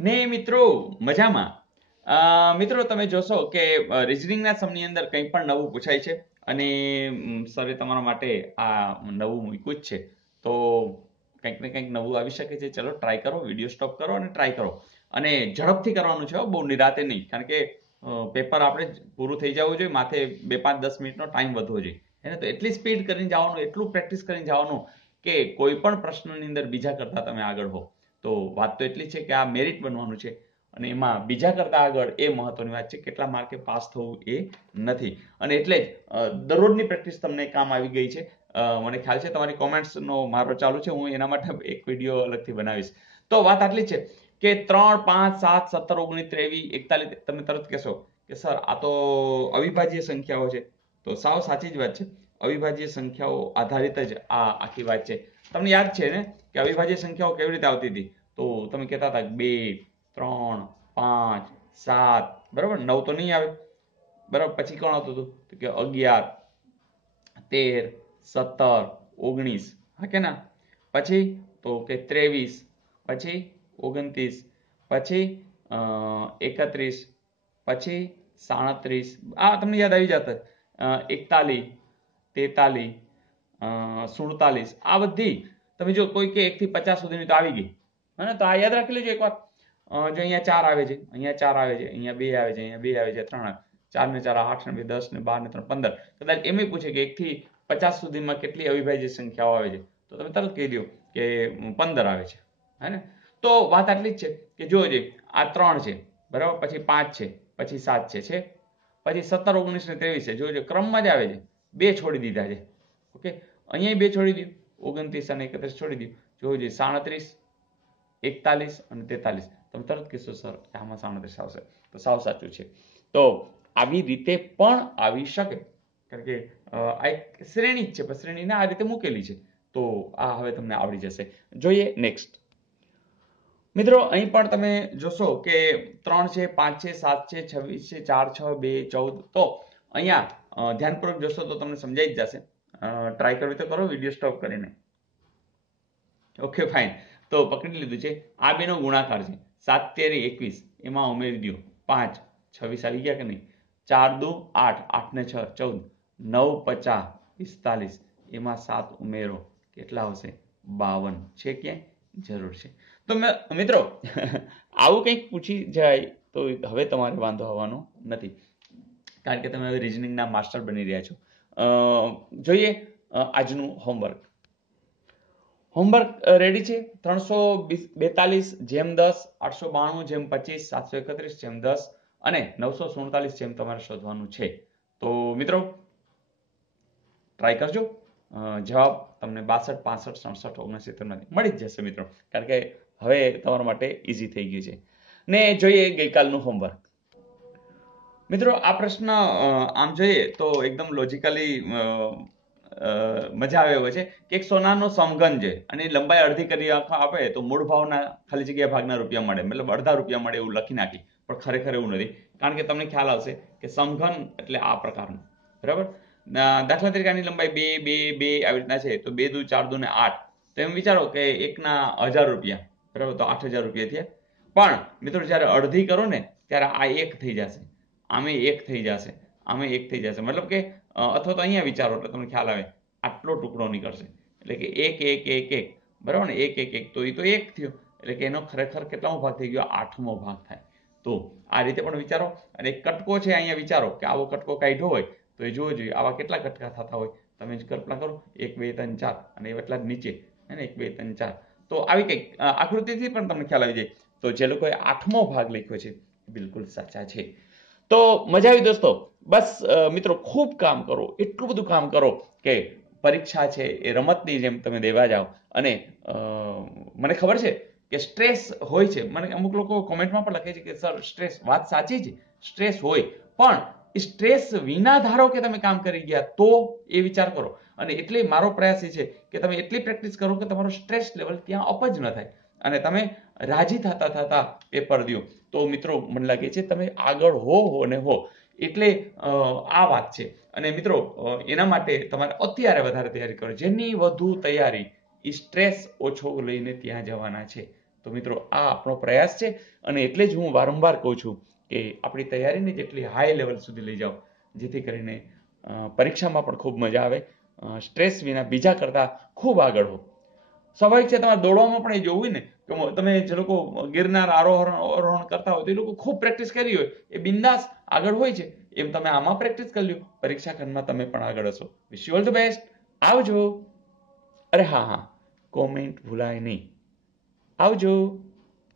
ને મિત્રો મજામાં. મિત્રો તમે જોશો કે રિઝનિંગના સમની અંદર કંઈ પણ નવું પૂછાય છે અને સરે તમારા માટે આ નવું મૂક્યું જ છે. તો કંઈક ને કંઈક નવું આવી શકે છે. ચલો ટ્રાય કરો, વિડીયો સ્ટોપ કરો અને ટ્રાય કરો. અને ઝડપથી કરવાનું છે, બહુ નિરાતે નહીં, કારણ કે પેપર આપણે પૂરું થઈ જવું જોઈએ. માથે 2-5-10 મિનિટનો ટાઈમ વધવો જોઈએ. એને તો એટલી સ્પીડ કરીને જવાનું, એટલું પ્રેક્ટિસ કરીને જવાનું કે કોઈ પણ પ્રશ્નની અંદર બીજા કરતા તમે આગળ હો. તો વાત તો એટલી છે કે આ મેરિટ બનવાનું છે અને એમાં બીજા કરતા આગળ એ મહત્વની વાત છે, કેટલા માર્કે પાસ થવું એ નથી. અને એટલે જ દરરોજની પ્રેક્ટિસ તમને કામ આવી ગઈ છે. મને ખ્યાલ છે તમારી કોમેન્ટ્સનો મારો ચાલુ છે, હું એના માટે એક વિડીયો અલગથી બનાવીશ. તો વાત આટલી છે કે 3, 5, 7, 17, 19, 23, 41 તમે તરત કહેશો કે સર આ તો અવિભાજ્ય સંખ્યાઓ છે. તો સાવ સાચી જ વાત છે. અવિભાજ્ય સંખ્યાઓ આધારિત જ આ આખી વાત છે. તમને યાદ છે ને કે અવિભાજ્ય સંખ્યાઓ કેવી રીતે આવતી હતી? તો તમે કહેતા હતા 2, 3, 5, 7, બરાબર. 9 તો નહીં આવે, બરાબર. પછી કોણ આવતું હતું? તો કે 11, 13, 17, 19, હા કે ના? પછી તો કે 23, પછી 29, પછી 31, પછી 37, આ તમને યાદ આવી જતા. 41, 43, 47, આ બધી તમે જો કોઈ કે 1 થી 50 સુધીની તો આવી ગઈ. હા, તો આ યાદ રાખી લેજો એકવાર. જો અહીંયા 4 આવે છે, અહીંયા 4 આવે છે, અહીંયા 2 આવે છે, અહીંયા 2 આવે છે, 3 આવે. 4 ને 4 8 ને 2 10 ને 12 ને 3 15. કદાચ એમ પૂછે કે 1 થી 50 સુધીમાં કેટલી અવિભાજ્ય સંખ્યાઓ આવે છે, તો તમે તરત કહી દો કે 15 આવે છે. હે ને? તો વાત આટલી જ છે કે જોજે આ 3 છે, બરાબર. પછી 5 છે, પછી 7 છે, પછી 17, 19 ને 23 છે. જોજો ક્રમમાં જ આવે છે. 2 છોડી દીધા છે. ઓકે, અહીંયા 2 છોડી દો, 29 અને 31 છોડી દો. જોજો 37, 41 અને 43. તમે તરત કહેશો સર આમાં 37 આવશે. તો સાવ સાચું છે. તો આવી રીતે પણ આવી શકે, કારણ કે આ એક શ્રેણી જ છે, પણ શ્રેણીને આ રીતે મૂકેલી છે. તો આ હવે તમને આવડી જશે. જોઈએ નેક્સ્ટ. મિત્રો અહીં પણ તમે જોશો કે 3 છે, 5 છે, 7 છે, 26 છે, 4, 6, 2, 14. તો અહીંયા ધ્યાનપૂર્વક જોશો તો તમને સમજાઈ જ જશે. ટ્રાય કરવી તો કરો વિડીયો સ્ટોપ કરીને. Okay fine. તો પકડી લીધું છે. આ બેનો ગુણાકાર છે 7, 13, 21. એમાં ઉમેરી દો 5, 26 આવી ગયા કે નહીં? 4, 2, 8, 8 ને 6, 14, 9, 50, 45. એમાં 7 ઉમેરો, કેટલા આવશે? 52. છે ક્યાંય? જરૂર છે. તો મિત્રો આવું કંઈક પૂછી જાય તો હવે તમારે વાંધો આવવાનો નથી, કારણ કે તમે હવે રિઝનિંગના માસ્ટર બની રહ્યા છો. જોઈએ આજનું હોમવર્ક. હોમવર્ક રેડી છે. 342 જેમ 10, 892 જેમ 25, 731 જેમ 10 અને 947 જેમ તમારે શોધવાનું છે. તો મિત્રો ટ્રાય કરજો. જવાબ તમને 62, 65, 67, 69 મળી જ જશે મિત્રો, કારણ કે હવે તમારા માટે ઇઝી થઈ ગયું છે. ને જોઈએ ગઈકાલનું હોમવર્ક. મિત્રો આ પ્રશ્ન આમ જોઈએ તો એકદમ લોજિકલી મજા આવે એવો છે કે એક સોનાનો સમઘન છે અને લંબાઈ અડધી કરી આપે તો મૂળ ભાવના ખાલી જગ્યા ભાગના રૂપિયા મળે, મતલબ અડધા રૂપિયા મળે એવું લખી નાખી. પણ ખરેખર એવું નથી, કારણ કે તમને ખ્યાલ આવશે કે સમઘન એટલે આ પ્રકારનું, બરાબર. દાખલા તરીકે આની લંબાઈ 2, 2, 2 આવી રીતના છે, તો 2 દુ 4 દુ ને 8. તો એમ વિચારો કે એકના 1000 રૂપિયા, બરાબર, તો 8000 રૂપિયા થયા. પણ મિત્રો જ્યારે અડધી કરો ને ત્યારે આ 1 થઈ જશે, આમે 1 થઈ જશે, આમે 1 થઈ જશે. મતલબ કે અથવા તો અહીંયા વિચારો એટલે તમને ખ્યાલ આવે, આટલો ટુકડો નીકળશે. એટલે કે 1, 1, 1, 1, બરાબર ને? 1, 1, 1, તો એ તો 1 થયો. એટલે કે એનો ખરેખર કેટલામો ભાગ થઈ ગયો? 8મો ભાગ થાય. તો આ રીતે પણ વિચારો. અને એક કટકો છે, અહીંયા વિચારો કે આવો કટકો કાઢ્યો હોય તો એ જોવો જોઈએ આવા કેટલા કટકા થતા હોય. તમે જ કલ્પના કરો, 1, 2, 3, 4 અને એટલા જ નીચે, હે ને? 1, 2, 3, 4. તો આવી કંઈક આકૃતિથી પણ તમને ખ્યાલ આવી જાય. તો જે લોકોએ 8મો ભાગ લખ્યો છે બિલકુલ સાચા છે. તો મજા આવી દોસ્તો. બસ મિત્રો ખૂબ કામ કરો, એટલું બધું કામ કરો કે પરીક્ષા છે એ રમતની જેમ તમે દેવા જાઓ. અને મને ખબર છે કે સ્ટ્રેસ હોય છે. મને અમુક લોકો કોમેન્ટમાં પણ લખે છે કે સર સ્ટ્રેસ, વાત સાચી છે, સ્ટ્રેસ હોય, પણ સ્ટ્રેસ વિના ધારો કે તમે કામ કરી ગયા તો એ વિચાર કરો. અને એટલે મારો પ્રયાસ એ છે કે તમે એટલી પ્રેક્ટિસ કરો કે તમારો સ્ટ્રેસ લેવલ ત્યાં અપ જ ન થાય અને તમે રાજી થતા થતા પેપર દો. તો મિત્રો મને લાગે છે તમે આગળ હો ને હો. એટલે આ વાત છે. અને મિત્રો એના માટે તમારે અત્યારે વધારે તૈયારી કરો. જેની વધુ તૈયારી એ સ્ટ્રેસ ઓછો લઈને ત્યાં જવાના છે. તો મિત્રો આ આપણો પ્રયાસ છે અને એટલે જ હું વારંવાર કહું છું કે આપણી તૈયારીને જેટલી હાઈ લેવલ સુધી લઈ જાઓ જેથી કરીને પરીક્ષામાં પણ ખૂબ મજા આવે, સ્ટ્રેસ વિના બીજા કરતાં ખૂબ આગળ હો. સ્વાભાવિક છે તમારે દોડવામાં પણ એ જોવું હોય ને કે તમે જે લોકો ગિરનાર આરોહણ કરતા હોય તો એ લોકો ખૂબ પ્રેક્ટિસ કરી હોય, એ બિંદાસ આગળ હોય છે, એમ તમે આમાં પ્રેક્ટિસ કરી લો, પરીક્ષા ખંડમાં તમે પણ આગળ હશો. Wish you all the best. આવજો. અરે હા, કોમેન્ટ ભૂલાય નહીં. આવજો.